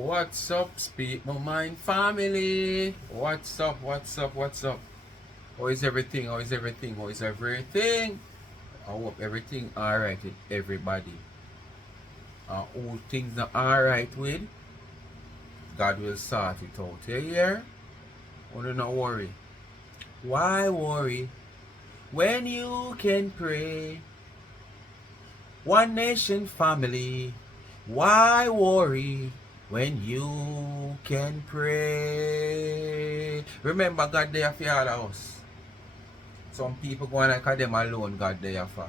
What's up, Speak My Mind family? What's up? What's up? What's up? How is everything? How is everything? How is everything? I hope everything alright with everybody. All things not alright with, God will sort it out. You hear? Do not worry. Why worry when you can pray? One nation family. Why worry when you can pray? Remember, God there for all of us. Some people go on like them alone, God there for.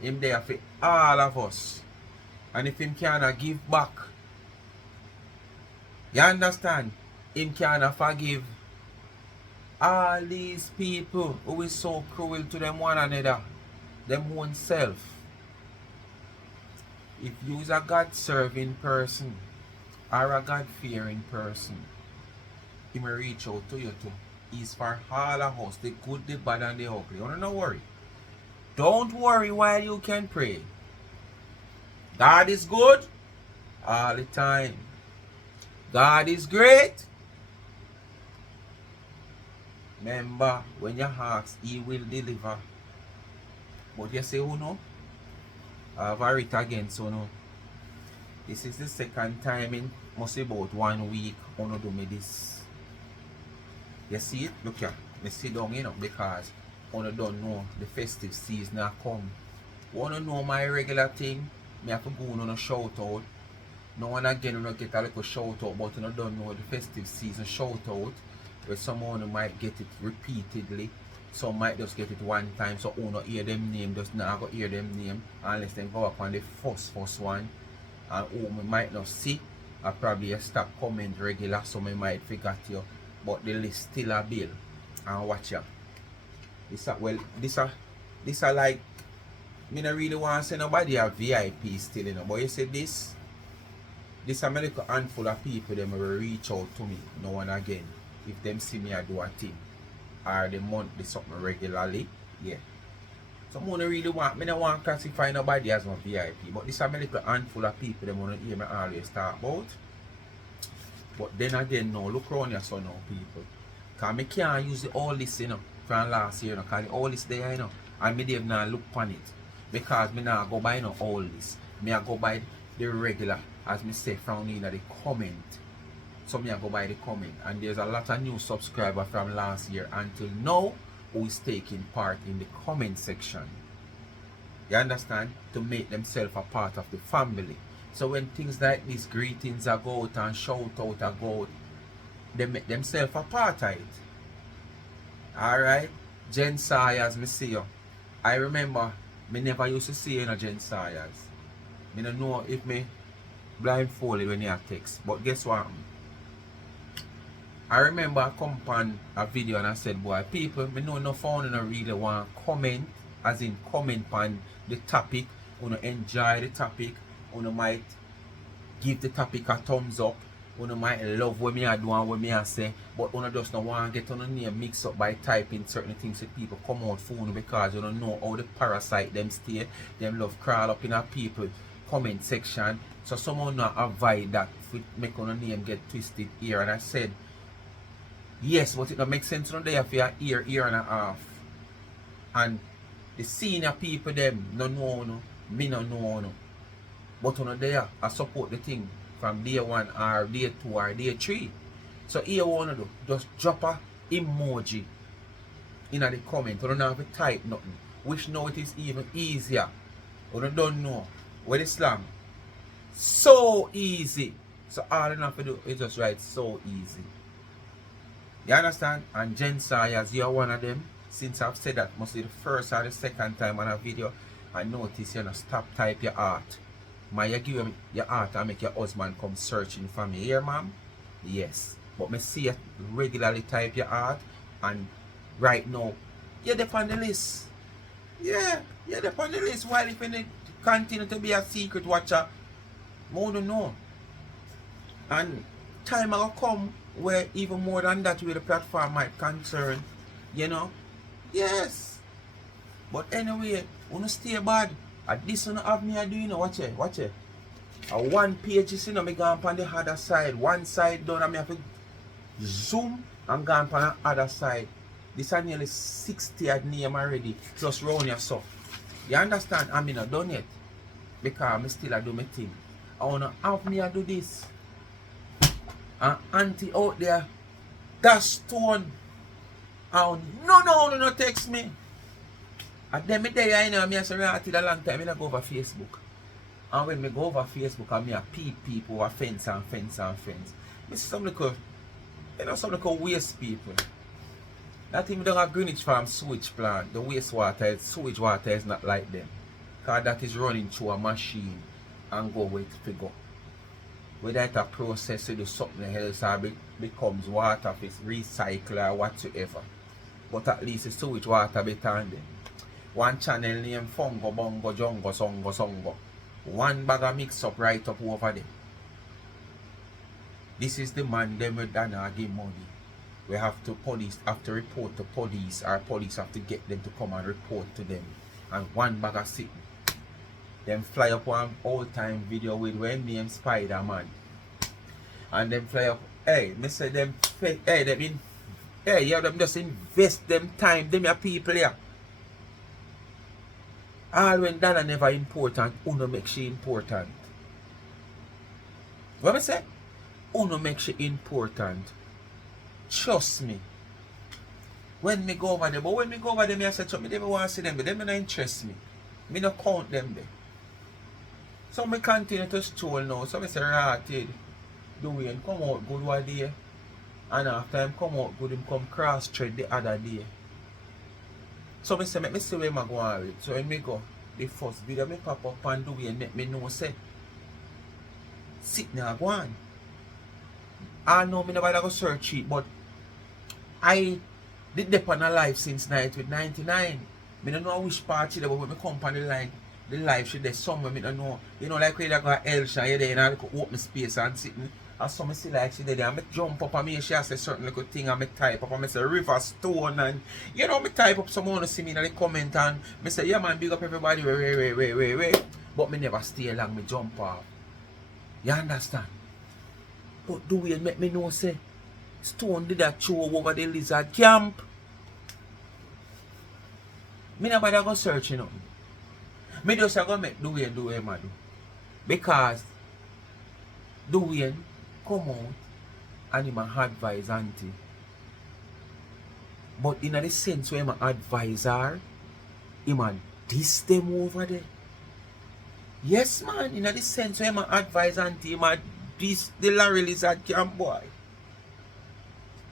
Him there for all of us. And if him cannot give back, you understand? Him cannot forgive all these people who is so cruel to them one another, them own self. If you is a God-serving person or a God-fearing person, he may reach out to you too. He's for all of us, the good, the bad, and the ugly. Don't worry. Don't worry while you can pray. God is good all the time. God is great. Remember, when you ask, he will deliver. But you say, oh no, I've it again, so no. This is the second time in must be about 1 week. I want to do me this. You see it? Look here. Me sit down, because I don't know the festive season has come. Want to know my regular thing? Me have to go on a shout out. No one again will get a little shout out, but I don't know the festive season shout out. Where someone might get it repeatedly. Some might just get it one time, so who not hear them name, just not go hear them name unless they go up on the first one. And who we might not see, I probably stop comment regular, so we might forget you. But the list still a bill. And watch ya. This are like, me not really want to say nobody a VIP still, but you see this a little handful of people them will reach out to me now and again if them see me I do a thing or the monthly something regularly. Yeah. So I really want, me don't want to classify nobody as my VIP, but this is a little handful of people them want to hear me always talk about. But then again now, look around here so now people. Because I can't use all this from last year, because all this there and me did not look on it. Because me not go by all this. Me I go by the regular, as me say from in the comment. So me I go by the comment, and there's a lot of new subscribers from last year until now who is taking part in the comment section. You understand? To make themselves a part of the family. So when things like these greetings are go out and shout out are go out, they make themselves a part of it. Alright? Jen Sayers, me see you. I remember me never used to see you in Jen Sayers. Me don't know if me blindfolded when you text. But guess what? I remember I come on a video and I said, boy, people, me know no phone and really want to comment, as in comment on the topic, you enjoy the topic, you might give the topic a thumbs up, you might love what me I do and what me I say, but you just don't want to get on the name mixed up by typing certain things that people come out phone because you don't know how the parasite them stay, them love crawl up in a people comment section. So someone not avoid that if make on the name get twisted here. And I said, yes, but it don't make sense on there for your year and a half. And the senior people them no know no, me no know no. But on there I support the thing from day 1 or day 2 or day 3. So here wanna do, just drop a emoji in the comment. You don't have to type nothing. Which now it is even easier. You don't know. With Islam, so easy. So all you have to do is just write so easy. You understand? And Jen Sayers, you're one of them. Since I've said that must be the first or the second time on a video, I notice you stop type your art. You give him your art and make your husband come searching for me. Here, ma'am? Yes. But me see you regularly type your art, and right now, you're there on the list. Yeah, you're there on the list. While if you continue to be a secret watcher, more don't know. And time will come where even more than that where the platform might concern, Yes. But anyway, wanna stay bad. At this one have me I do, watch it. one page, you see, me gone on the other side. One side done, and me have to zoom and go on the other side. This is nearly 60 at name already, plus round your stuff. You understand? I'm not done yet. Because I still do my thing. I want to have me do this. And auntie out there, that stone. No, text me. And then me there, I know, I say, I a long time, I go over Facebook. And when I go over Facebook, I peep people over fence and fence and fence. This is some little, some little waste people. That even don't have Greenwich Farm sewage plant. The wastewater, sewage water is not like them. Because that is running through a machine and go where it go. Whether it's a process to do something else or becomes water, if it's recycled or whatsoever. But at least the sewage water better than them. One channel named Fungo, Bongo, Jongo, Songo, Songo. One bag of mix up right up over there. This is the man them with Donna give money. We have to report to police, or police have to get them to come and report to them. And one bag of sitting. Them fly up one old time video with when name Spider-Man. And them fly up, hey, me say them yeah, them just invest them time, them your people here. All when Donna never important, uno make she important. What me say? Uno make she important. Trust me. When me go over there, but when me go over there, I say, me never want to see them, but them don't interest me. Me no count them there. So me continue to stroll now. So me say, Ratted, Dwayne come out good one day. And after him come out good, him come cross thread the other day. So me say, make me see where I go on with. So when me go, the first video me pop up and Dwayne make me know say, sit now go on. I know me never go search it, but I did dep on a live since night with 99. Me don't know which party there, but when me come on the live should there somewhere me don't know. You know, like when you go to Elsha, you there and I could open space and sitting. And some me see like she there, and me jump up and me she has a certain little thing and me type up and me say River Stone, and you know me type up someone to see me in the comment and me say, yeah man, big up everybody, wait. But me never stay long, me jump off. You understand? But Dwayne make me know say Stone did that show over the lizard camp. Me nobody go search nothing. Me just go make Dwayne man do. Because Dwayne come out and him advise auntie. But in the sense where him advise her, him diss them over there. Yes man, in the sense where him advise auntie, him diss the Larry Lizard camp boy.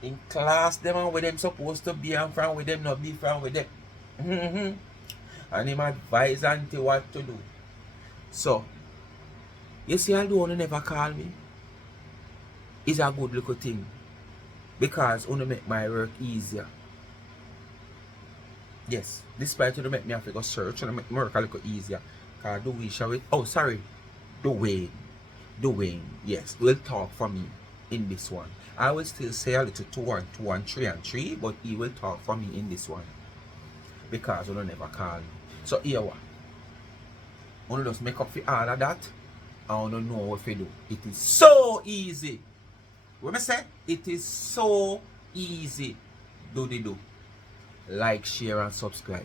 In class them and where them supposed to be and from with them not be from with them. And him advise auntie what to do. So, you see, although you never call me, it's a good little thing. Because you make my work easier. Yes, despite you make me have to go search and make my work a little easier. Because Dewiesha with, oh sorry, Dwayne, yes, will talk for me in this one. I will still say a little 2 and 2 and 3 and 3, but he will talk for me in this one. Because you never call me. So here what? You just make up for all of that. I don't know what to do. It is so easy. What I say? It is so easy. Do. Like, share, and subscribe.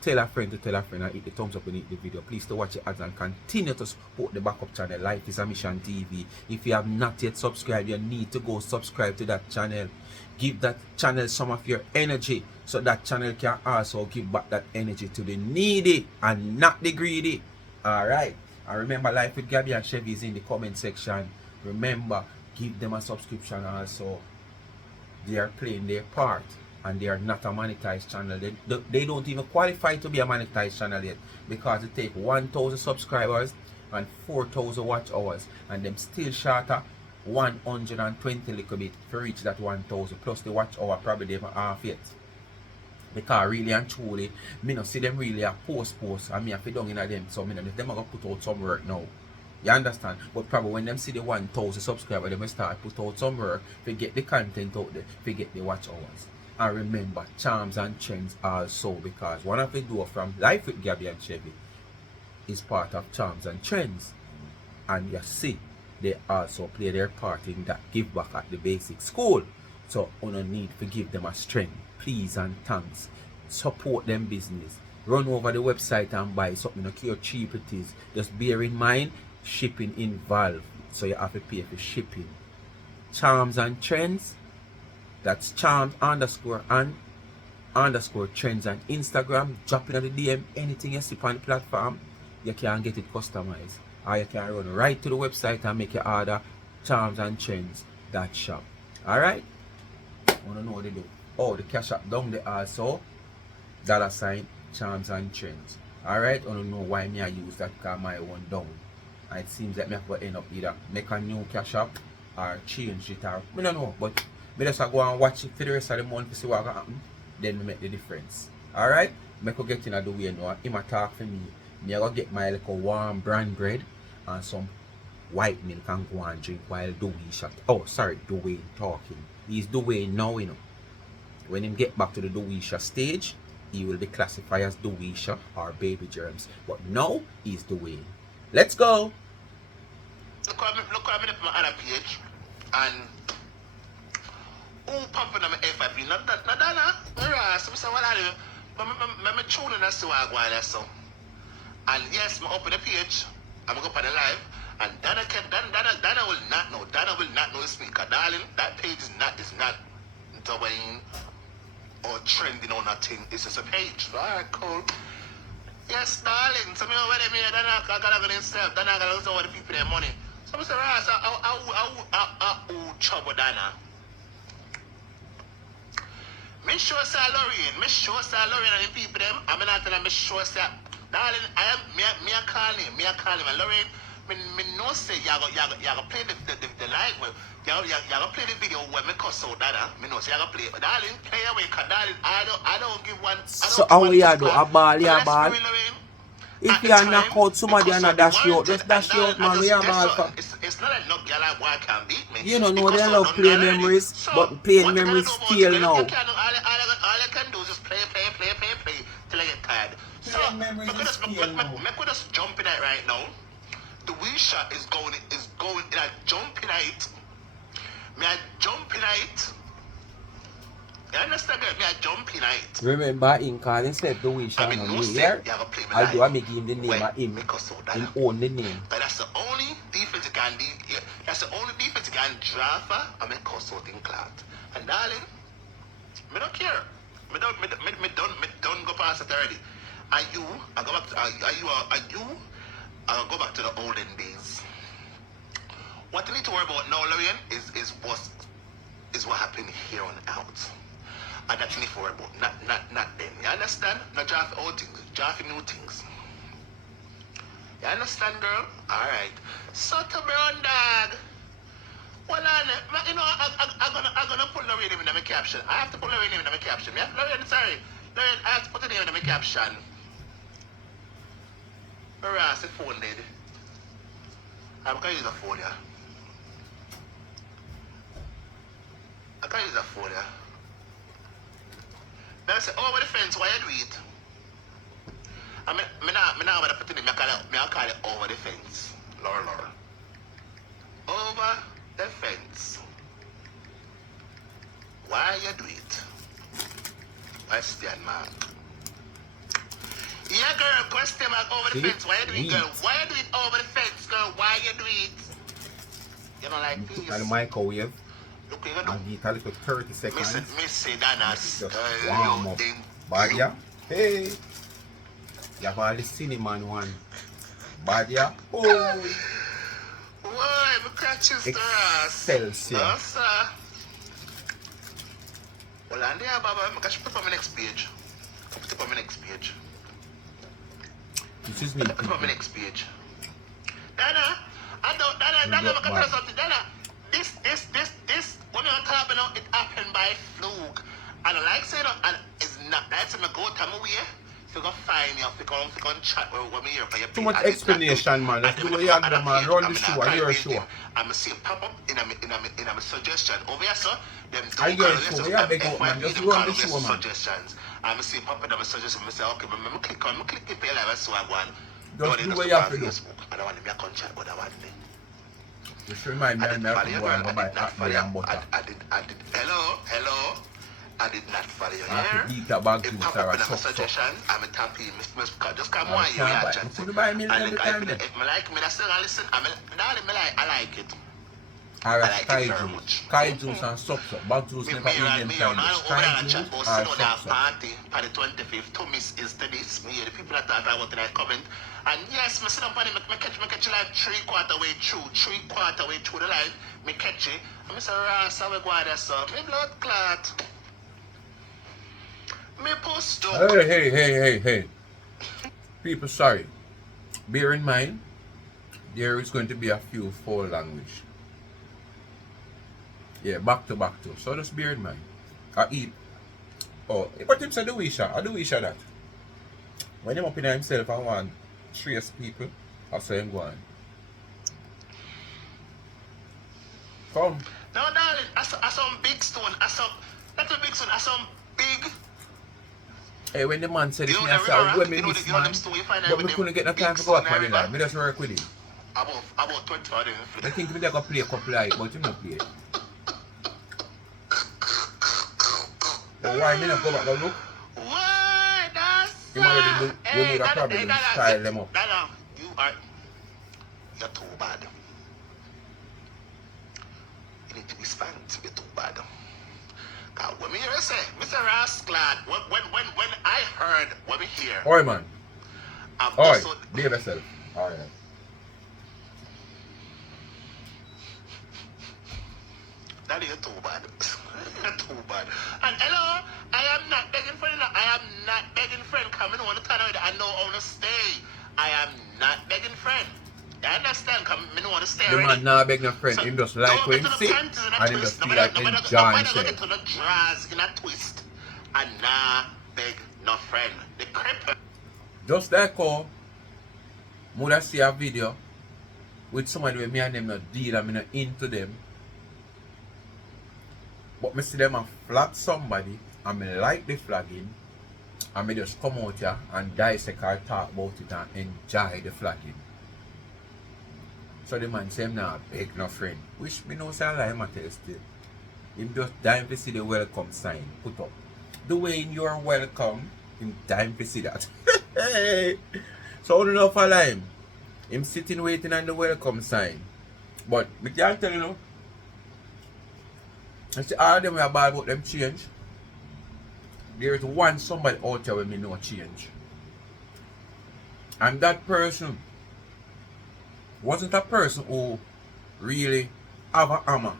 Tell a friend to tell a friend and hit the thumbs up and hit the video. Please to watch it ads and continue to support the backup channel. Life is a Mission TV. If you have not yet subscribed, you need to go subscribe to that channel. Give that channel some of your energy so that channel can also give back that energy to the needy and not the greedy. Alright. And remember, Life with Gabby and Chevy is in the comment section. Remember, give them a subscription also. They are playing their part. And they are not a monetized channel. They don't even qualify to be a monetized channel yet. Because it takes 1,000 subscribers and 4,000 watch hours. And them still short of 120 little bit to reach that 1,000. Plus the watch hour probably they have half yet. Because really and truly, me not see them really a post and me have to down in them. So me know them are going to put out some work now. You understand? But probably when them see the 1,000 subscribers, they will start put out some work to get the content out there, to get the watch hours. And remember, Charms and Trends also, because one of the door from Life with Gabby and Chevy is part of Charms and Trends. And you see, they also play their part in that give back at the basic school. So you no need to give them a strength. Please and thanks. Support them business. Run over the website and buy something, no care how cheap it is. Just bear in mind, shipping involved. So you have to pay for shipping. Charms and trends. That's charms underscore trends on Instagram. Drop it on the DM. Anything you see on the platform, you can get it customized. Or you can run right to the website and make your order. Charms and trends. That shop. Alright? I want to know what they do. Oh, the cash app down there also. $, charms and trends. Alright? I want to know why me I use that because my one down. And it seems like me have to end up either make a new cash app or change it, or I don't know, but I just go and watch it for the rest of the month to see what happen. Then we make the difference. Alright? I could get in the way now. Him a talk for me. Me I go get my little warm brand bread and some white milk and go and drink while Dewiesha. Oh, sorry, Dwayne talking. He's Dwayne now, you know. When him get back to the Dewiesha stage, he will be classified as Dewiesha or Baby Germs. But now he's Dwayne. Let's go. Look what I'm in my other page, and pumping on my FIP. Not Donna. So what I do? I'm tuning as to what I so. And yes, I open the page. I'm going to go on the live. And Donna will not know. Donna will not know the speaker. Darling, that page is not Dwayne or trending or nothing. It's just a page. Alright, cool. Yes, darling. So me over there, Donna gotta go himself. Donna gotta lose all the people their money. So I say, I trouble Donna. Me sure say Lorraine and the people them. I'm not telling me sure say, darling, I am me a call him and Lorraine. Me no say you go play the live web. You go play the video where me cuss out Dada. Me no say you go play. But darling, play away, cause darling, I don't give one. So how we are do a ball, If you are knock out somebody and a dash you out, just dash you out, man. We are ball for. It's not like no girl like why can't beat me. You don't know they love playing memories, but playing memories still now. All I can do is just play till I get tired. So me could just jump in it right now. Dewiesha is going in a jumping height. Me a jumping height. You understand, girl? Me a jumping height. Remember, in calling said Dewiesha on me here. I do. I make him the name of him. Him own the name. But that's the only defense you can do. That's the only defense you can draft for. I make cuss out in class. And darling, me don't care. Me don't go past it already. Are you? I go back to. Are you? I'll go back to the olden days. What you need to worry about now, Lorian, is what happened here on out. And that you need to worry about, not then. You understand? Not draft old things, draft new things. You understand, girl? Alright. So to brown dog. Well, you know, I'm gonna put Lorian name in my caption. I have to put Lorian name in my caption. Lorian, sorry. Lorian, I have to put the name in my caption. Harass the phone lady. I'm gonna use a phone, yeah. I can use a phone, yeah. Then I say, over the fence, why you do it? I mean, I'm gonna put it in, I call it over the fence. Laura. Over the fence. Why you do it? Question mark. Yeah, girl, question mark over the fence. Why you do it, girl? Why you do it over the fence, girl? Why you do it? You know, like this. And the microwave. Look, you know. And get a little 30 seconds. Miss Donna's. Just warm up. Badia. Hey. You have all the cinnamon one. Badia. Oh. Why? I'm catching stars. Excelsior. No, sir. Well, and there, Baba, I'm going to put on my next page. Put on my next page. This is me. Put on my next page. Donna, I'm going to tell you something. Donna, this, when you're talking about it happened by fluke. And like saying, and it's not, that's when I go to my way. If you go find you, if you go chat with me here for your too much explanation, man. Let's do what you have to, man. Run the show, you're a show. I'm going to see a pop up in a suggestion. Over here, sir. I get it, so yeah, big up, man. Just run the show, man. Suggestions. I'm going to see a pop up in a suggestion. I'm going to say, okay, I'm going to click it for your live, so I go on. Just do what you have to do. Facebook. I don't want to be a country about that one thing. Just remind me, I'm not going to buy apple and butter. I did. Hello. I did not follow you I have here. to beat a bag If juice pop or up a in a suck. suggestion, I'm a tappy. Just come I on, you can't buy. chat. You could buy milk And every time then. if I like me, I still listen. Darling, I like it. Or a I like sky it very juice. much. Sky juice and suck. Bag juice never in them time. Sky juice or suck. Party on the 25th. To miss is to this. Me, the people that thought I want to comment. And yes, I sit up on it. I catch like 3/4 way through the life. Me catch it. And I say, Rasta, we go there, so. Me blood clot. Me post up. Hey. People, sorry. Bear in mind, there is going to be a few foul language. Yeah, back to. So just bear in mind. I eat. Oh, but him say Dewiesha that. When him up in himself and want trace people, I say him go on. Come. No, darling, I saw big stone. Not a big stone, I saw big. Hey, when the man said this, You me know I the said, river, when me you know miss the- you know man, them stone you find but with me them couldn't get no big time to go up stone for river. that. Me just work with him. About 20 for them. I think me they go play a couple of it, but you not play. But why me not go back and look? Why? That's You already look, you know the problem, style them up. Donna, you're too bad. You need to be spanked. You're too bad. Cause when me hear say, Mr. Rasclad, when I heard, when we hear, Oi man, I'm oi, also, behave yourself. Alright. Daddy, you're too bad. You're too bad. And hello, I am not begging friend. I am not begging friend. Come in, want to turn away. I know I want to stay. I am not begging friend. You understand? Come in, want to stay The already. man nah beg no friend, So, him just like don't when get him to the see, panties in a and him twist. just feel like Nobody enjoy go himself. get to the draws in a twist. And nah beg no friend. The cripple. Just like how Mother see a video with somebody where me and them not deal and me not into them. But me see them and flag somebody and me like the flagging and me just come out here and dissect or talk about it and enjoy the flagging. So the man say him nah beg no friend. Which me know say I lie him a tell still. Him just dying to see the welcome sign put up. The way in you're welcome, him dying to see that. Hey. So I don't know if I lie him. Him sitting waiting on the welcome sign. But me can't tell you know. I see all of them are bad about them change. There is one somebody out there with me know change. And that person wasn't a person who really have a hammer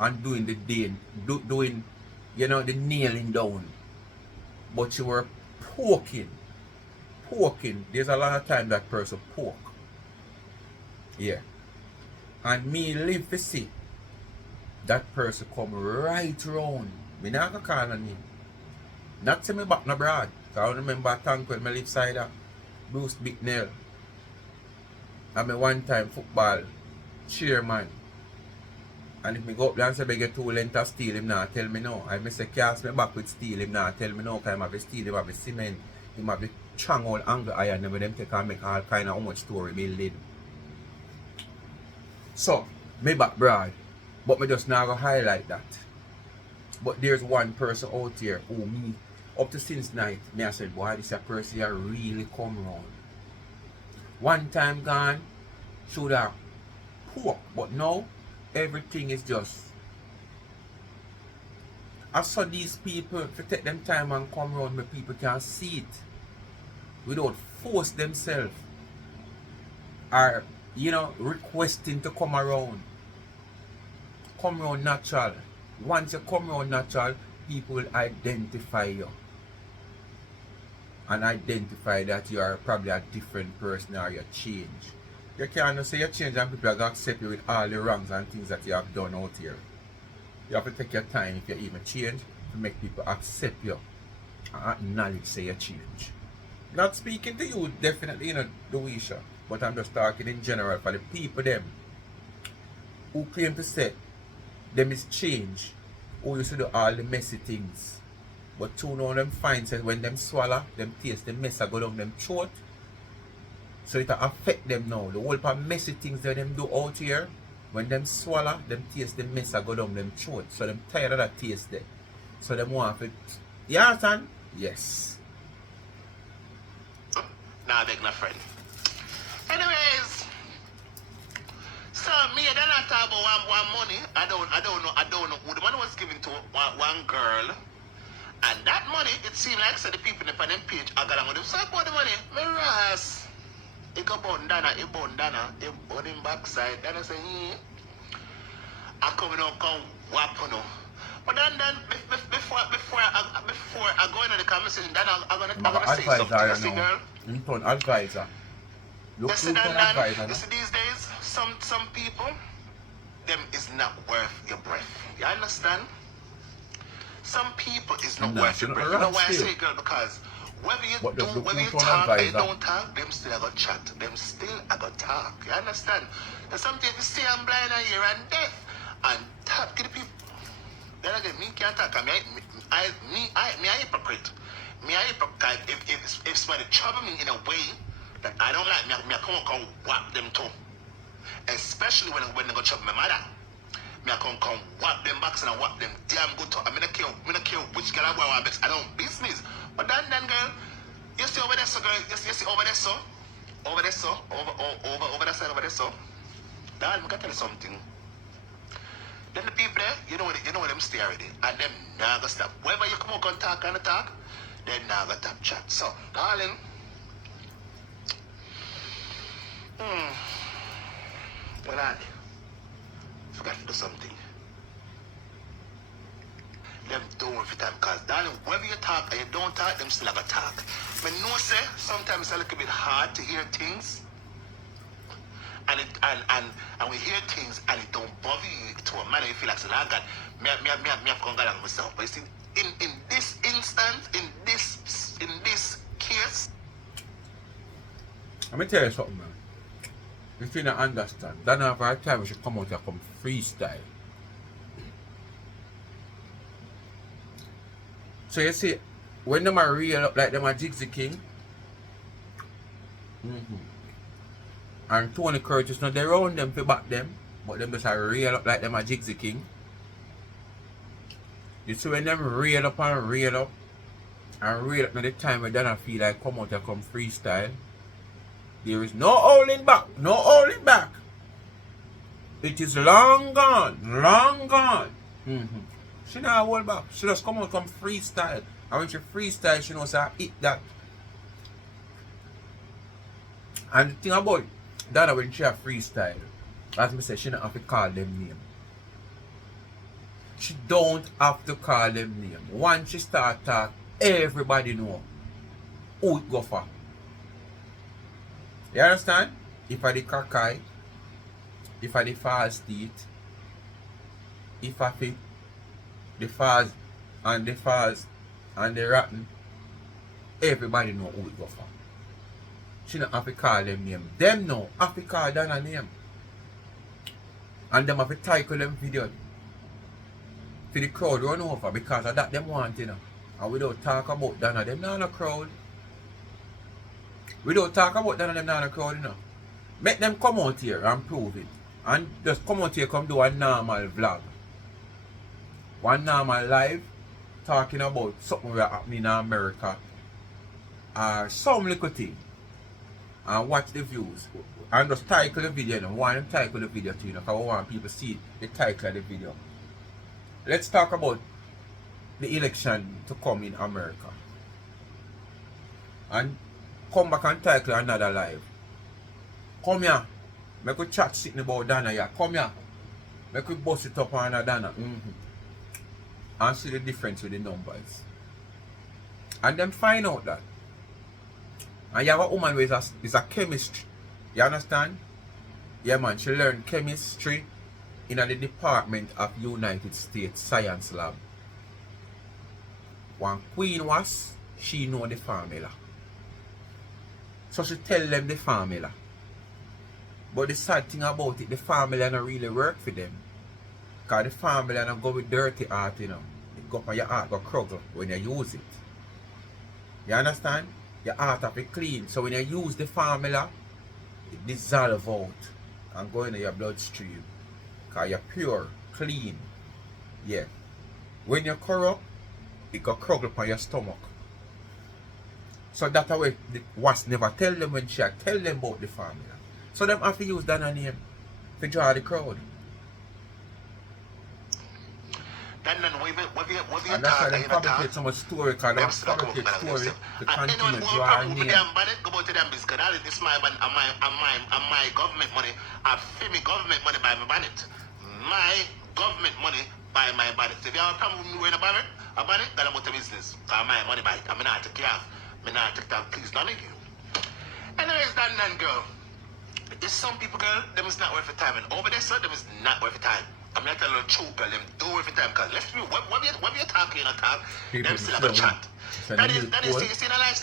and doing the doing the nailing down. But you were poking. There's a lot of time that person poke. Yeah. And me live to see that person come right round. Me not gonna call on him. Not to me back no broad. I remember a tank when I live side of Bruce Bicknell. And me one time football chairman. And if me go up there and say beg you 2 length of steel, him not tell me no. I say cast me back with steel, him not tell me no, because him have a steel, him have a cement, him have the strong old angle iron, and them take and make all kind of how much story building. So, me back broad. But me just now go highlight that. But there's one person out here who me, up to since night, me I said, boy, this a person here really come round. One time gone, should have poke, but now, everything is just. I saw these people, if you take them time and come around, me people can see it. Without force themselves. Or, requesting to come around. Come around natural. Once you come around natural, people will identify you. And identify that you are probably a different person or you change. You can't say you change and people are going to accept you with all the wrongs and things that you have done out here. You have to take your time if you even change to make people accept you and acknowledge say you change. Not speaking to you, definitely, Dewiesha, but I'm just talking in general for the people them who claim to say them is change, who used to do all the messy things. But two know them find says when them swallow, them taste the mess go down them throat. So it affect them now. The whole of messy things that them do out here, when them swallow, them taste the mess I go down them throat. So them tired of that taste there. So them want it. You understand? Yes. Nah, beg no friend. Anyways, so me I don't talk about one money. I don't know who the money was given to one girl. And that money, it seemed like so the people in the page I got on with them. So about the money, me ras. It go bun Donna, it bun him backside. Donna say, I come come whap no. But then before I go into the conversation, then I'm gonna say something, girl. Advisor. Look Listen, you see these days, some people, them is not worth your breath. You understand? Some people is not worth your breath. You know why I say, girl? Because whether you talk or you don't talk, them still I got chat. Them still I got talk. You understand? There's something you see I'm blind and here and deaf and talk to the people. Then again, me can't talk. I hypocrite. Me a hypocrite. If somebody trouble me in a way that I don't like, me I come whap them too. Especially when they go trouble my mother. Me I come whap them backs and I whap them damn good too. I mean I care which girl I wear I don't business. But then girl, you see over there so girl, you see over there so over that side over there so. Dad, I can tell you something. Then the people there, you know them stay already. And them now gonna stop. Whenever you come out and talk, then now gonna stop chat. So, darling. Well, I forgot to do something. Them don't fit time because darling, whether you talk or you don't talk, them still have a talk. But no say, sometimes it's a little bit hard to hear things. And we hear things and it don't bother you to a manner you feel like, so now God, me have gone along myself. But you see, in this instance, in this case. Let me tell you something, man. If you don't understand, then every time we should come out and come freestyle. So you see, when them are real up like them are Jigsy King, and Tony Curtis, now they round them to back them, but them just are real up like them a Jigsy King. You see when them real up and real up, now the time when Donna feel like come out and come freestyle, there is no holding back, no holding back. It is long gone, long gone. She not hold back, she just come out come freestyle. And when she freestyle, she knows how to hit that. And the thing about Donna, when she a freestyle, as me say, she don't have to call them name. She don't have to call them name. Once she start talk, everybody know who it go for. You understand? If I the cockeye, if I the false teeth, if I fit the false and the rotten, everybody know who it go for. She don't have to call them name. Them know have to call Donna name. And them have to title them video for the crowd run over because of that them want, you know. And we don't talk about Donna, them not a crowd. We don't talk about Donna, them not a crowd, you know. Make them come out here and prove it. And just come out here, come do a normal vlog. One normal live talking about something that happening in America. Or some little thing. And watch the views. And just title the video, and want them title the video too, you know, because we want people to see the title of the video. Let's talk about the election to come in America. And come back and title another live. Come here. Make we chat sitting about Donna here. Come here. Make we bust it up on Donna. And see the difference with the numbers. And then find out that. And you have a woman who is a chemist. You understand? Yeah man, she learned chemistry in the Department of United States Science Lab. When Queen was, she know the formula. So she tell them the formula. But the sad thing about it, the formula don't really work for them. Because the formula don't go with dirty art, you know. It go for your art go cruggle when you use it. You understand? Your art have to clean. So when you use the formula, it dissolve out and go into your bloodstream. Because you're pure, clean. Yeah. When you're corrupt, it go crumble upon your stomach. So that's why the wasp never tell them when she tell them about the formula. So them have to use Donna name to draw the crowd. Then what you And that's why talking they fabricate so much story, because they fabricate story to continue to draw a name. Go to them because that is my government money. I feel me government money by my bonnet. My government money by my bonnet. If you have a problem with me wearing a bonnet, then I'm out of business. My money by it. I'm not to care. I'm not to take please none of you. Anyways, that nan girl. There's some people, girl, them is not worth your time. And over there, sir, them is not worth your time. I'm not telling you the truth, girl. Them do every time. Because let's be what we talking on talk, them still have a chat. That is, you see the life,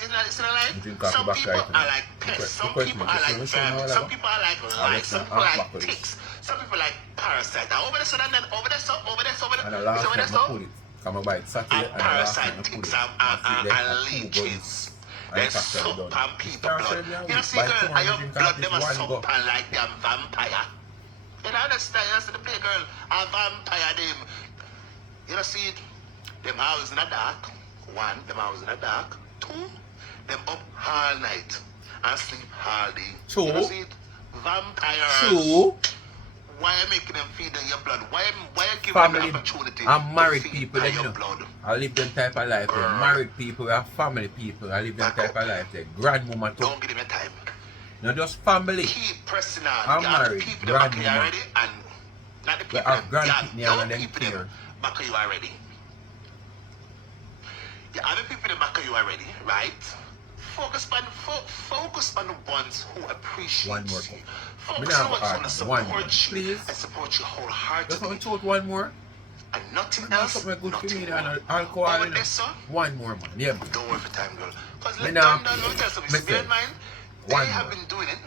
some people are like pests, some people are like vermin, some people are like lice, some people are like ticks, some people like parasites. Over there, so, And the last time I put it, come by Saturday, and parasite ticks and leeches. They suck on people blood. You see, girl, and your blood, them are suck on like them vampire. You know, understand? You see the play, girl, a vampire, them. You know, see it? Them house in the dark. One, them house in the dark. Two, them up all night and sleep all day. Two. You know, see it? Vampires. Two. Why are you making them feed on your blood? Why are you giving Family them the opportunity and married to feed people, on them, your you know. blood? I live them type of life. Married people, are family people. I live them type of life. Grandmama too. Don't give them your time. Not just family. Keep pressing on. I'm You have the married, people that back you grandmama. already, and not the people I have that grandkids you and have them people care. them back you already. You have the people that back you already, right? Focus on the ones who appreciate One more. you. Me Focus now on the have ones who one support more, you please. and support you Just wholeheartedly. want to choose one more. And nothing Now else. something good for me Nothing and more. alcohol. Over You know. there, sir. One more, man. Yeah, man. Don't worry for time, girl. Because Me let now- them let me tell you something. me Bear say, in mind, they one have more. been doing it.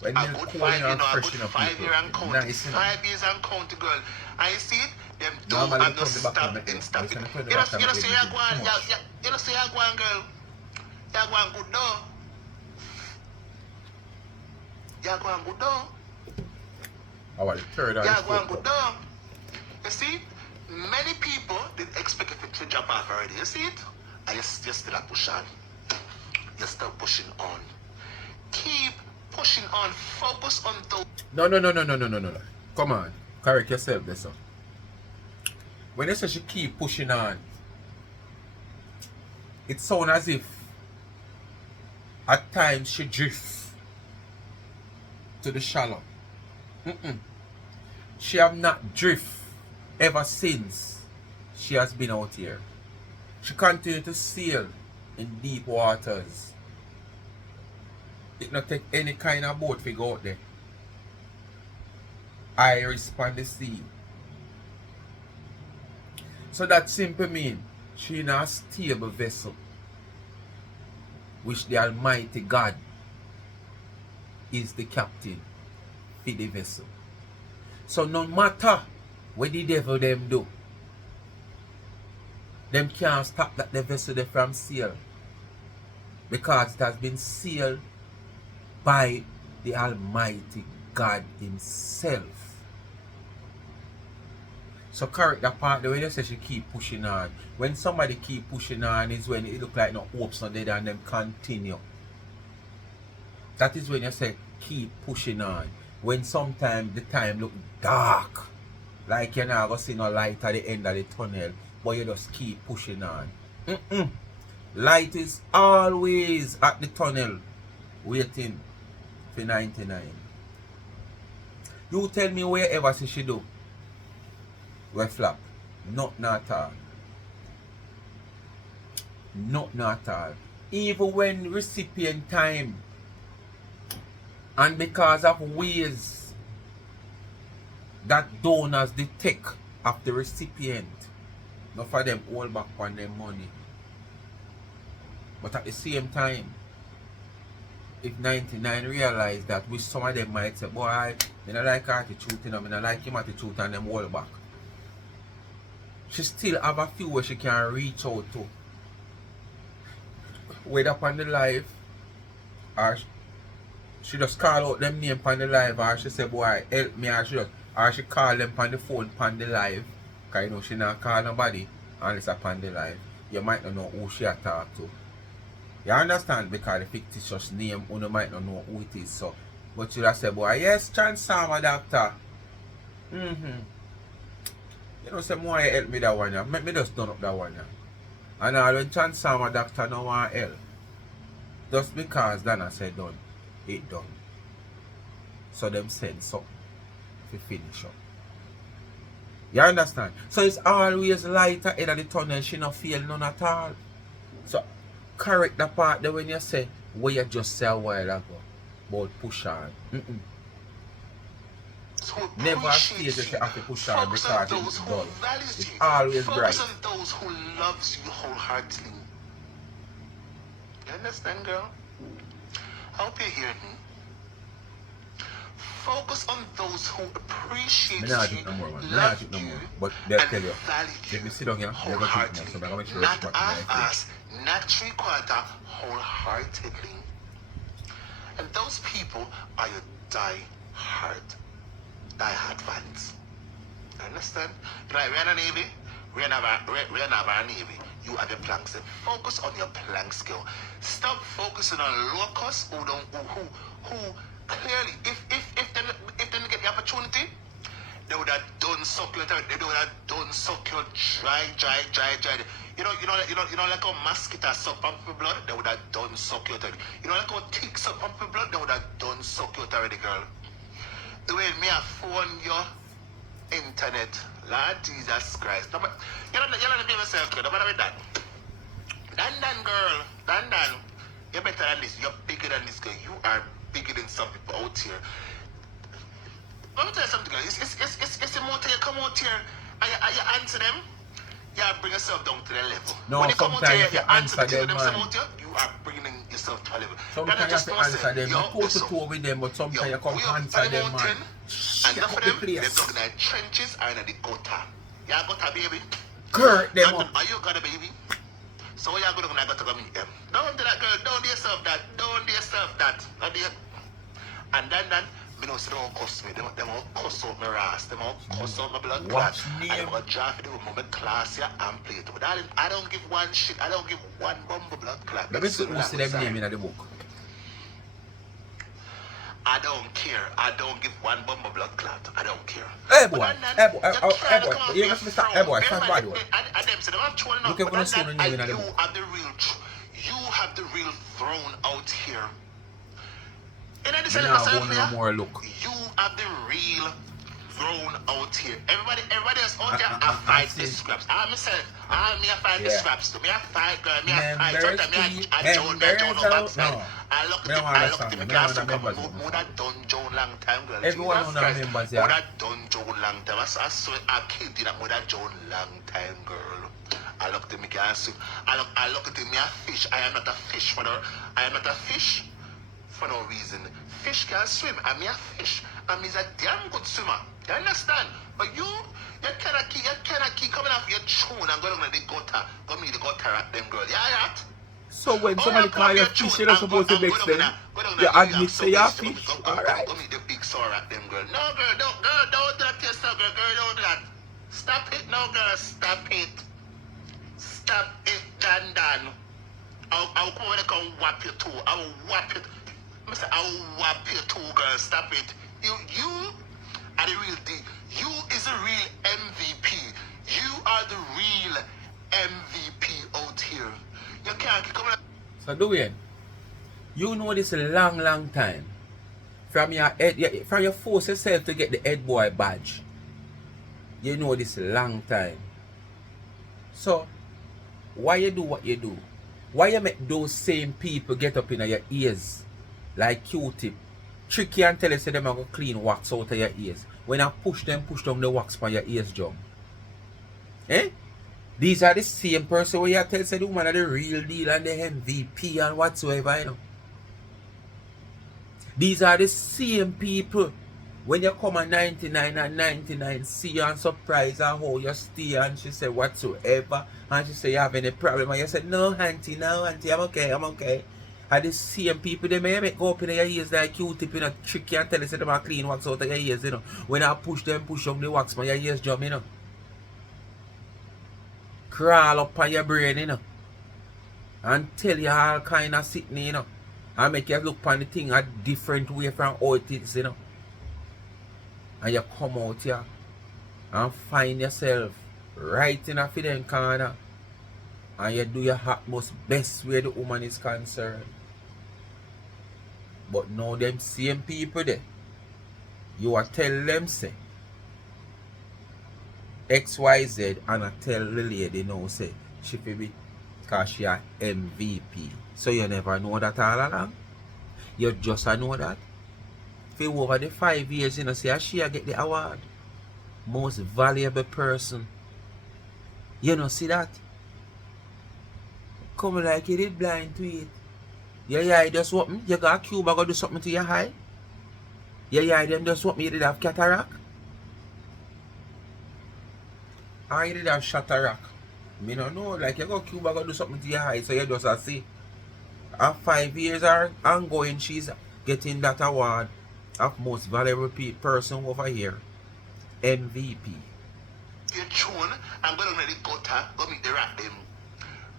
When A you're good cool 5 years, and a fresh good enough 5 people. years and counting. Nice, you know. 5 years and counting, girl. And you see it, them do Normally and no from the back stop of my and head. stop it. Listen, I put the You know, back of you my know, say head you're going, too much. you know, say you're going, girl. You're going good though. You're going good though. Our third and You're fourth going cup. good though. You see, many people did expect it to jump off already. You see it? And you're still a push on. You're still pushing on. Keep pushing on. Focus on those. No. Come on. Correct yourself there, sir. When you say she keep pushing on, it sounds as if at times she drifts to the shallow. She have not drift ever since she has been out here. She continue to sail in deep waters. It not take any kind of boat to go out there. I respond the sea. So that simply means she in a stable vessel, which the Almighty God is the captain for the vessel. So no matter what the devil them do, them can't stop that the vessel they from sail, because it has been sealed by the Almighty God himself. So correct that part, the way they say she keep pushing on. When somebody keep pushing on is when it look like no hopes not dead and them continue. That is when you say keep pushing on. When sometimes the time look dark, like you're not going to see no light at the end of the tunnel, but you just keep pushing on. Light is always at the tunnel, waiting for 99. You tell me wherever she do, we flap. Nothing at all. Nothing at all. Even when recipient time, and because of ways that donors detect of the recipient, not for them hold back on their money. But at the same time, if 99 realize that, which some of them might say, boy, I don't like her attitude, I don't like him attitude, and them hold back. She still have a few where she can reach out to. Whether upon the live or She just call out them name on the live, or she say, boy, help me, or she call them on the phone on the live. Because you know she not call nobody unless upon the live. You might not know who she a talk to. You understand? Because the fictitious name, you might not know who it is. So, but you just say, boy, yes, Transformer Doctor. You know, say, more you help me that one, yeah. Make me just done up that one, yeah. And all when Transformer Doctor no want help, just because Donna said done, it done. So them send something to finish up. You understand? So it's always light at the end of the tunnel, she not feel none at all. So correct the part there when you say what you just said a while ago about push on. So Never state that you have to push on focus because on those it's who dull. values It's you. always Focus bright. on those who loves you wholeheartedly. You understand, girl? I hope you hear me. Focus on those who appreciate Me not you, drink no more, man. Me not love drink no you, more. But they'll and tell you, value if you you sit down here, you're going to drink now. wholeheartedly. So I'm going to make sure Not it's back in my half-ass, not three-quarter, wholeheartedly. And those people are your die-hard fans. Understand? Right, we're in a Navy. We're in our Navy. You have your plank skill. Focus on your plank skill. Stop focusing on locusts who clearly, if they get the opportunity, they would have done suck your they would have done suck your dry. You know, like how mosquitoes suck pump blood, they would have done suck your already. You know, like how ticks suck pump blood, they would have done suck your already, girl. The way me have phone your internet, Lord Jesus Christ. No, you don't be yourself, girl. No matter with that. Dan, girl. Dan. You're better than this. You're bigger than this, girl. You are bigger than some people out here. Let me tell you something, girl. It's the more you come out here and you answer them, you bring yourself down to their level. No, when you come out sometimes here, if you you answer answer them, them, out here, you are bringing yourself to a level. sometimes you have to answer them. You put to two with them, but sometimes you come answer them, man. And enough of them, they're dug in the trenches and in the gutter. You got a baby? Curse them up. Are you got a baby? So what you going to go meet them? Don't do that, girl. Don't do yourself that. And then, me know say they won't cuss me. They won't cuss out my ass. They won't cuss out my blood clot. And they won't draft it with my class here and play it. But darling, I don't give one shit. I don't give one bumble blood clot. Let me see who see them name in the book. I don't care. I don't give one bumble blood clot. I don't care. Hey boy, you must stop. Hey boy, stand by the way. Look at when I see the name in the book. You have the real throne out here. And I Me now go no more look. You have the real throne out here. Everybody else out there, I fight the scraps. I fight the scraps too. Me I fight, girl. Me I fight. Sometimes I Joan no backside. I look at the glass of more than done Joan long time, girl. Everyone know the members, yeah. More than done Joan long time. I swear I kid you that more than Joan long time, girl. I look at me gas. I look at me a fish. I am not a fish for no reason. Fish can swim. I'm a fish. I'm a damn good swimmer. You understand? But you cannot keep coming off your tune and going to the gutter. Go meet the gutter at them, girl. Yeah, right? So when somebody call you fish, you're not supposed to mix them. You admit say you're fish. Alright. Go meet the big sore at them, girl. No, girl, don't do that to yourself, girl. Girl, don't do that. Stop it, no, girl. Stop it. Stop it, Dan. I'll come when I come whap you too. I will whap it. I will whap you too, girl. Stop it. You are the real D. You is a real MVP. You are the real MVP out here. You can't keep coming. So Dwayne, you know this a long time. From your force yourself to get the head boy badge. You know this a long time. So why you do what you do? Why you make those same people get up in your ears like Q-tip? Tricky and tell you say them are going to clean wax out of your ears. When I push down the wax from your ears jump. Eh? These are the same person where you tell say the woman are the real deal and the MVP and whatsoever, you know. These are the same people when you come at 99 and 99 see you and surprise her how you stay and she say whatsoever and she say you have any problem and you say no auntie, I'm okay. are the same people they may make go up in your ears like Q-tip in a trick and tell you say them a clean wax out of your ears, you know. When I push them, push up the wax, man, your ears jump, you know. Crawl up on your brain, you know. And tell you all kind of sitting, you know. And make you look on the thing a different way from how it is, you know. And you come out here and find yourself right in a feeding corner. And you do your utmost best where the woman is concerned. But now them same people there, you are tell them say XYZ and I tell the lady now say she feel be because she a MVP. So you never know that all along. You just know that. For over the 5 years, you know, see she get the award. Most valuable person. You know, see that? Come like you did blind to it. Yeah, you just what me? You got a Cuba go do something to your eye? Yeah, them just what me? You did have cataract? Or you did have cataract? Me no know, like you go Cuba go do something to your eye, so you just see. After 5 years are ongoing, she's getting that award of most valuable person over here. MVP. You tune, I'm going to let it go meet the rat them.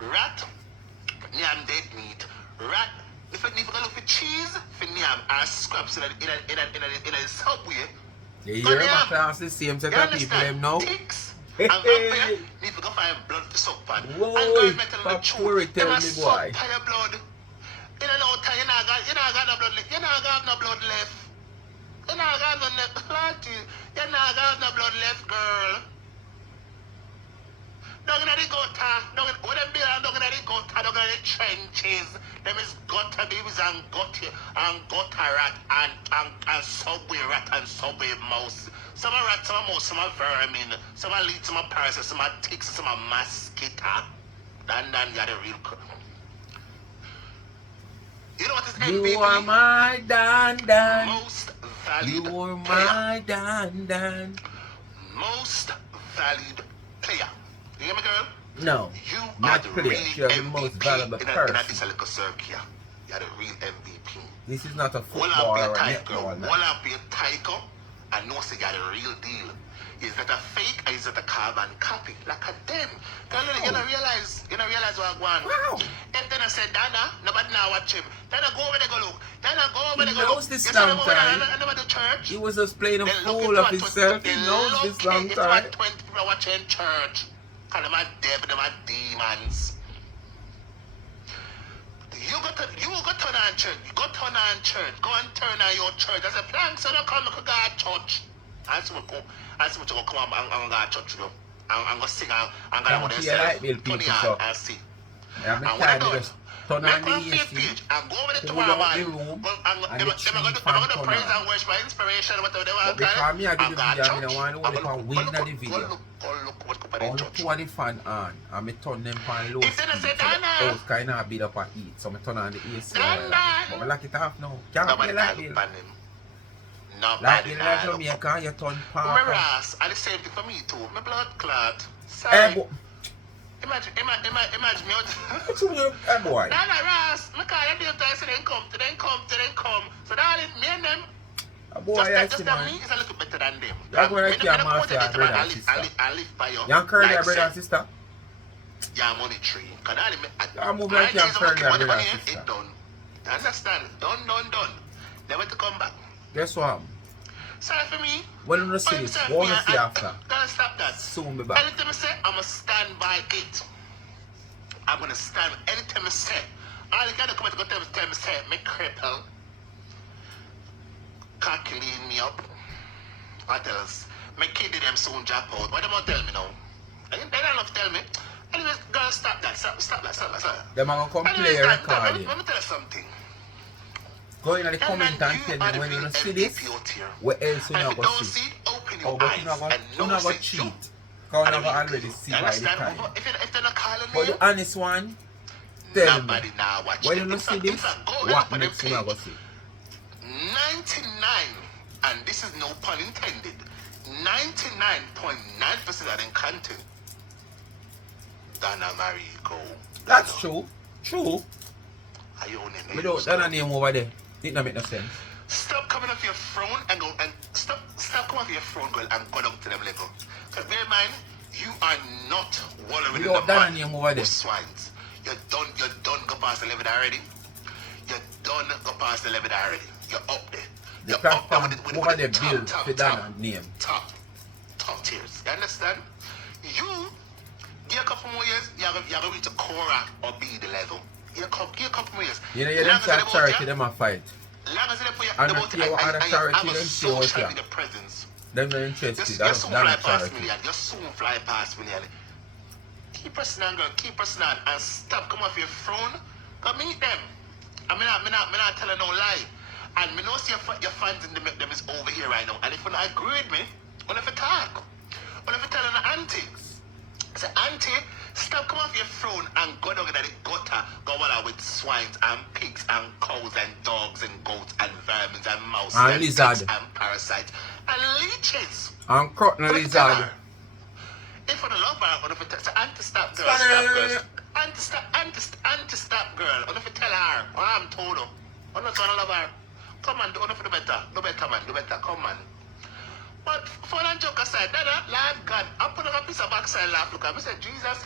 Rat, I'm dead meat. Rat, if I look for cheese, for nyam or scraps in a subway. You hear my class the same set of people them now? Ticks. And vampire, need to go find blood to suck pan. Whoa, and go metal the truth. tell me boy. Your blood. You don't know time, you not got no blood left. You not got no blood left. You not got no left. You not got no blood left, girl. Don't get the gutter. When them build don't get the gutter, don't get the trenches. Them is gutter babies and gutter rat and subway rat and subway mouse. Some are rat, some are mouse, some are vermin, some are leech, some are parasites, some are ticks, some are mosquito. Dan you're the real. You know what is MVP? You are my Dan. Most valued You are player. my Dan. Most valued player. You hear me, girl? No, You not are the player. real You're the MVP most valuable in person. this little circle here. You're the real MVP. This is not a All football up or your a tiger, netball, all man. up your tiger, and know say you're the real deal. Is that a fake or is that a carbon copy? Like a them. Girl, you don't realize what I want. Wow. If then I said Donna, nobody now watch him. Then I go over there go look. Then I go over there He go knows look. this You see them long over there, time. I never do church. He was just playing a Then fool look of if himself. He they knows look this long if time. 20 people watching church. Call them a devil, them a demons. You go turn on church. You go turn on church. Go and turn on your church. I said, planks, so don't come to God church. I see what you go come and go to church, you know. I'm going to sing and go to myself. Turn on and see. I'm And when I tired done, just turn make on the one AC, page and go over there pull tomorrow out the morning. room, I'm and the going chief to fan turn praise on. and worship my inspiration, whatever they But want. because me I do And the go to video, I church. don't want to only pan win the video. Go look what's going on in Only church. two of the fan on, and me turn them pan low If they don't speed, say so the Donna. house kind of beat up and eat, so me turn on the AC. Donna. But I lock it off now. Can't Nobody play like can this. ban him. Like Nobody in can. Jamaica, you turn My park. ras, and the same thing for me too. My blood clot. Hey, Sorry. boy. Imagine me out. What's wrong with hey, boy? Donna Ras, my car, you say they come. So darling, me and them, Hey, boy, I just see, that man. me is a little better than them. You're going to Me care no more put for it your in, brother I and sister. live by you. You curly your Like brother and say, sister? yeah, money tree. Cause You move like you curly your brother and sister. It done. You understand? Done. Never to come back. Guess what? Sorry for me. When you see this, what you see after? Don't stop that. Soon be back. Anything I say, I'm going to stand by it. I'm going to stand anything I say. All you got to come and tell me, say, me cripple. Can't clean me up. What else? My kid did them soon drop out. What them going to tell me now? They don't have to tell me. Anyways, girl, stop that. Stop that. Them are going to come play a recording. Let me tell you something. Go in the comment and tell me when you see this, what else you not going to see. Oh, but you not going to cheat. Because you not already see by the time. If they're not calling But me, the honest one, tell me. nobody now watch When them. you In see fact, this, go what up on them next you not page. going to see? 99, and this is no pun intended, 99.9% of them content, Donna Marie go. That's true. True. Are you owning it? Without that name over there, it don't make no sense. Stop coming off your throne and go and stop coming off your throne, girl, and go down to them level. Because bear in mind, you are not wallowing in the mud with swines. You're done go past the level already. You're done go past the level already. You're up there. The platform over the bill for Donna name. Top tiers. You understand? You give a couple more years, you're going to reach a Cora or B the level. Give a couple more years. You know, you don't say charity, them a fight. Long as they put and the other charity, them say what you the presence. Them not interested. You soon fly past million. You soon fly past million. Keep pressing on, girl. Keep pressing on. And stop. Come off your throne. Go meet them. I'm not telling no lie. And me know see your fans in them is over here right now. And if you not agree with me, what if you talk? What if you tell an auntie? Say, auntie, stop come off your throne and go down in the gutter, go out with swines and pigs and cows and dogs and goats and vermin and mouse and lizard and parasites and leeches. And cotton lizard. If you don't love her, what if you tell her, auntie stop girl, stop girl. Auntie stop girl. What if you tell her, oh, I'm told her. I'm not gonna love her. Come on, do better. Do better, man. Do better. Come on. But fun and joke aside, Dada, Lord God, I put on a piece of backside laugh. Look at me, say, Jesus,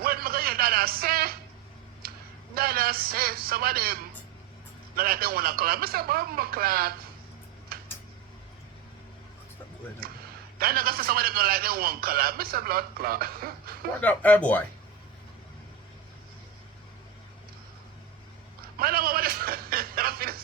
when I go hear Dada say, some of them, not like they want to call. I say, Bumba Clot. Dada go say, some of them not like they want to call. I say, Blood Clot. What up, hey boy? My number, what is I finish.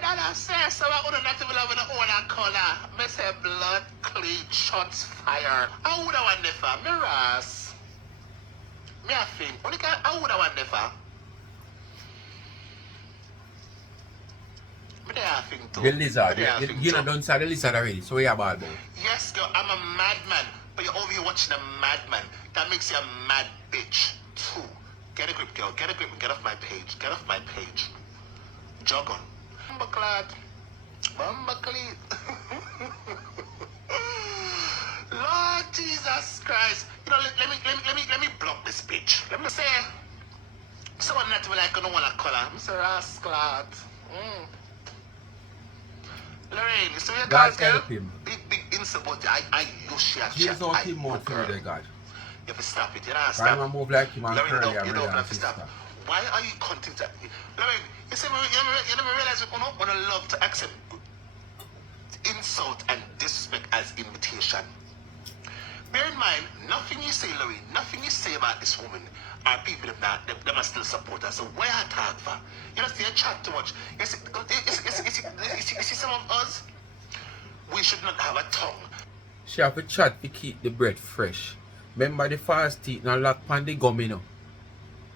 Dada says, so I would not even love the owner color. Me say blood, clean, shots fire. I would have one never. Me ras. Me a think. Only can I would have one never. Me there a think too. The lizard. You know don't say the lizard already. So we are bad boy. Yes, girl, I'm a madman. But you're over here watching a madman. That makes you a mad bitch too. Get a grip, girl. Get a grip and get off my page. Get off my page. Jog on. Bumba clean. Lord Jesus Christ. You know, let me block this bitch. Let me say someone not even like I don't want to call her. Mr. Rascal. Lorraine, so your God girl, help him. Big insult, but I use she a Jesus chat. him more for the God. You have to stop it, you know, stop. I'm gonna move like him and Lorraine, curly and you don't have to sister. stop. Why are you content? Lorraine, you see, you never realize you don't love to accept insult and disrespect as invitation. Bear in mind, nothing you say, Lorraine, nothing you say about this woman are people that must still support us. So why I talk for? You know, see, you chat too much. You see some of us, we should not have a tongue. She have to chat to keep the bread fresh. Remember the fast teeth and lock pan the gum, you know.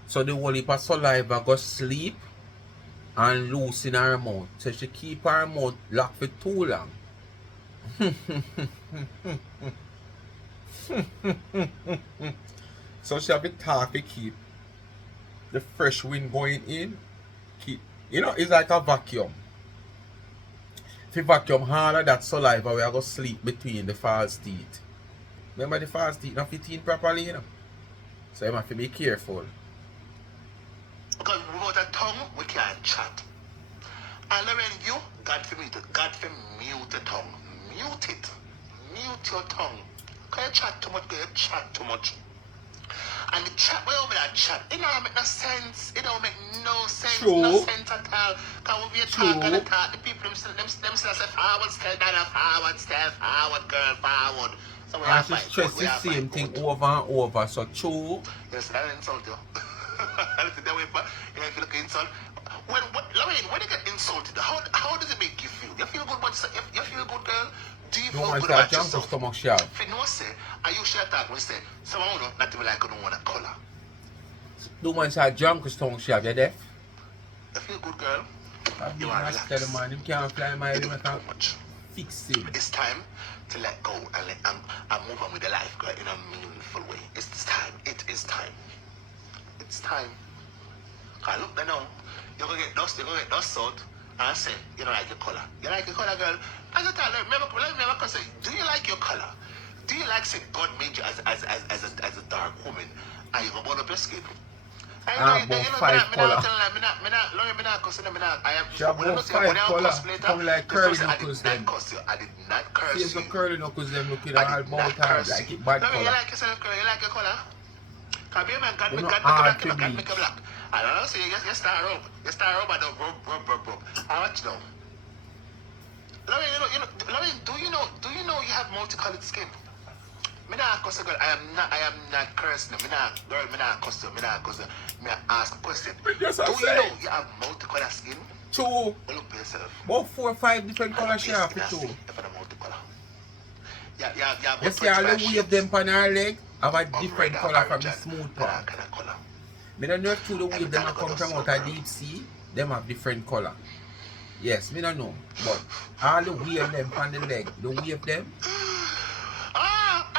So the whole heap of saliva go sleep and loose in her mouth. So she keep her mouth locked for too long. So she have to talk to keep the fresh wind going in. Keep, you know, it's like a vacuum. If you vacuum all of that saliva, we are going to sleep between the false teeth. Remember the false teeth not fit in properly, you know. So you have to be careful. Because without a tongue, we can't chat. And when you, God for mute the tongue. Mute it. Mute your tongue. Because you chat too much, And the chat, way over that chat, it don't make no sense. It don't make no sense. True. No sense at all. Because when you talk and talk, the people themselves say forward, still down, forward, girl, forward. So we and she stress the same thing over and over. So true. Yes, I insult you. If you look insult, when you get insulted, how does it make you feel? You feel good, but you feel good, girl. Do you feel good about yourself? Stomach sharp. If you know, say, are you sure that when say someone not even like I don't want a color? No one say drunk stomach sharp. You deaf? You feel good, girl. You are relaxed. Man, you can't fly my head. Too much. Fix it. It's time to let go and move on with the life, girl, in a meaningful way. It's time. It is time. It's time. I look there now. You're gonna get dust out and say, you don't like your color. You like your color, girl? As I tell her, remember say, do you like your color? Do you like say God made you as a dark woman and you go burn up your skin? About 5 color. She have about 5 color. Come like curly knuckles them. I did not curse See you. the curly knuckles them looking all about time like it bad No, color. you like yourself, girl. You like your color. Come here, man. God You make know God hard to make bleach. you black. I don't know. So you start rub. You start rub and rub. I watch now. Lorraine, do you know you have multicolored skin? Me not cuss girl. I am not cursing. Me not cuss you. Me not cuss you. Me ask a question. Do you know you have multicolored skin? Two. Look for yourself. About 4 or 5 different colors she have for two. For the multicolor. Yeah. You see all the wave them on her leg have a different color from the smooth part. Me don't know if two the wave them come from out of deep sea, them have different color. Yes, me don't know. But all the wave them on the leg, the wave them.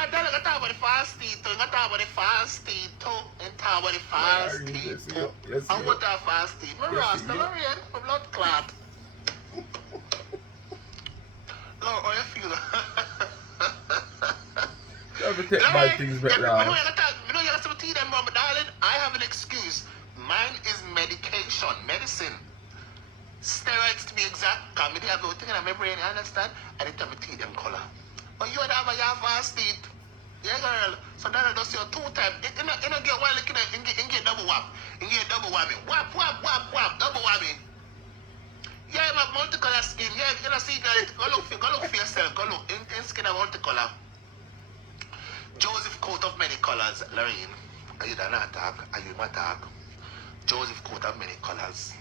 I don't talk about the fast teeth too. I talk about the fast teeth too. I talk about the fast teeth too. I want that fast teeth. My Rasta, Lorraine, from blood clot. Lord, how you feel? You have to take my things back now. You know you got some tea them, but darling, I have an excuse. Mine is medication, medicine. Steroids to be exact. Because I have everything in my brain, you understand? And it have a tea them color. But you have a fast teeth. Yeah, girl. So that does your 2 times. You don't get one like in get double whap. You get double whammy. Whap, double whammy. Yeah, you have multicolor skin. Yeah, you know, see, girl, go look for yourself. Go look. In skin of multicolor. Joseph coat of many colors, Lorraine. Are you done not talk? Are you my talk? Joseph coat of many colors.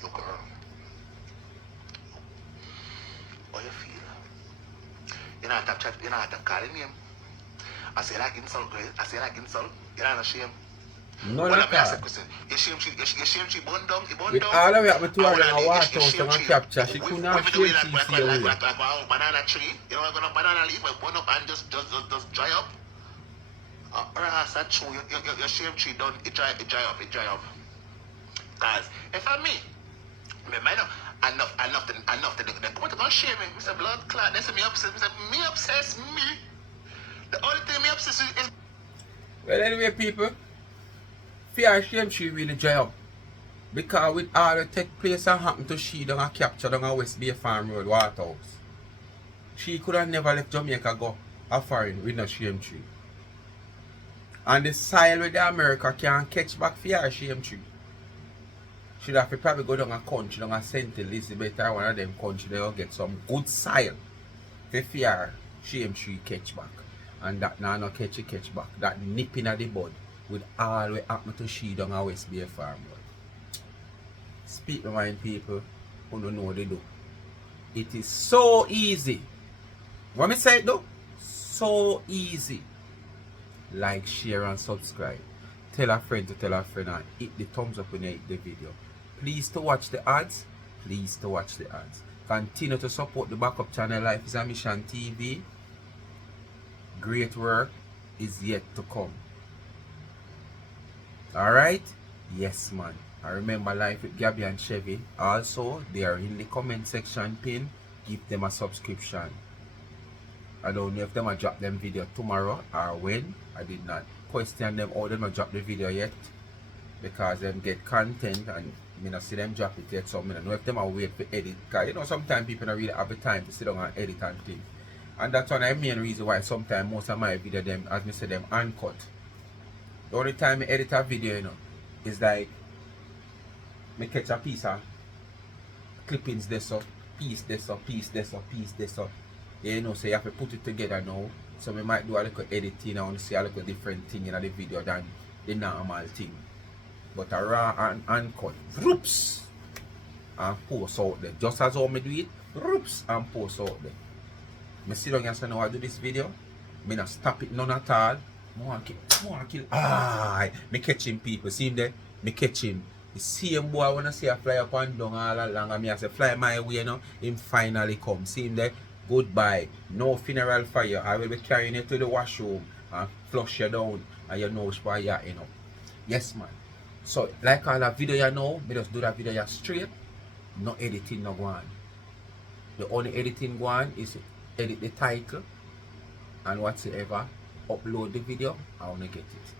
You girl. How you feel? You know what I'm calling him? I say like insult, girl. I say like insult. You're not ashamed. No, not that. You shame she bun down. With all of it, I'm to her in a water house and capture. She couldn't have shame she see away. Like a banana tree. You know, I'm going to banana leaf, bun up and just dry up. That's true. Your shame tree done, it dry up. Because if I'm me might not enough to do. Come on, shame me. Mr. Blood Clot. They say me obsessed. Me obsessed me. The only thing me obsessed is. Well, anyway, people, fear shame she really dry up. Because with all the take place and happen to she down a capture down a West Bay Farm Road Waterhouse, she could have never left Jamaica go a foreign with no shame tree. And the soil with the America can't catch back for her shame tree. She'd have to probably go down a country, down a St. Elizabeth or one of them countries, they'll get some good soil for fear shame tree catch back. And that now no catch back. That nipping at the bud would always happen to she down a West Bay Farm Road. Speak my mind, people who don't know what they do. It is so easy. What me say though? So easy. Like, share and subscribe. Tell a friend to tell a friend and hit the thumbs up when you hit the video. Please to watch the ads. Continue to support the backup channel Life is a Mission TV. Great work is yet to come. Alright? Yes, man. I remember Life with Gabby and Chevy. Also, they are in the comment section pin. Give them a subscription. I don't know if them will drop them video tomorrow or when. I did not question them how they not drop the video yet. Because them get content and I not see them drop it yet. So I don't know if them will wait for edit. Because you know sometimes people don't really have the time to sit down and edit and things. And that's one of the main reason why sometimes most of my video them, as I say, them uncut. The only time I edit a video, you know, is like me catch a piece of clippings this up, piece this up. You know, so you have to put it together now. So we might do a little editing and see a little different thing in the video than the normal thing. But a raw and uncut, whoops, and post out there. Just as how me do it, whoops, and post out there. Me sit down and say, now I do this video, me not stop it none at all. More kill. Me catching people. See him there? Me catch him. The same boy when I see a fly up and down all along and me I say fly my way, you know, him finally come. See him there? Goodbye. No funeral for you. I will be carrying you to the washroom and flush you down and you know where you are, you know. Yes, man. So, like all that video you know, me just do that video straight. No editing no go on. The only editing go on is edit the title and whatsoever, upload the video, I wanna get it.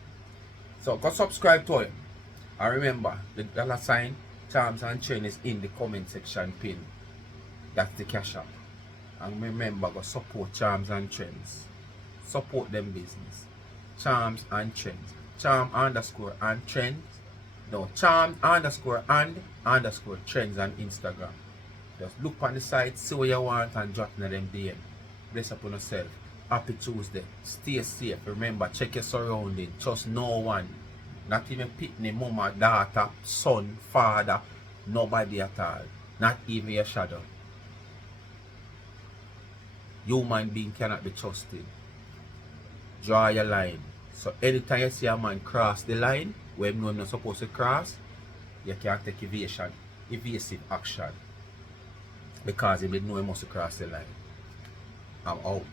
So go subscribe to him. And remember, the $ Charms and Trend is in the comment section pin. That's the cash app. And remember, go support Charms and Trends. Support them business. Charms and Trends. Charm underscore and Trends. No, Charm underscore and underscore Trends on Instagram. Just look on the site, see what you want, and drop in them DM. Bless upon yourself. Happy Tuesday. Stay safe. Remember, check your surrounding. Trust no one. Not even pitney, mama, daughter, son, father. Nobody at all. Not even your shadow. Human being cannot be trusted. Draw your line. So anytime you see a man cross the line, where you know him not supposed to cross, you can take evasive action. Because he didn't know he must cross the line. I'm out.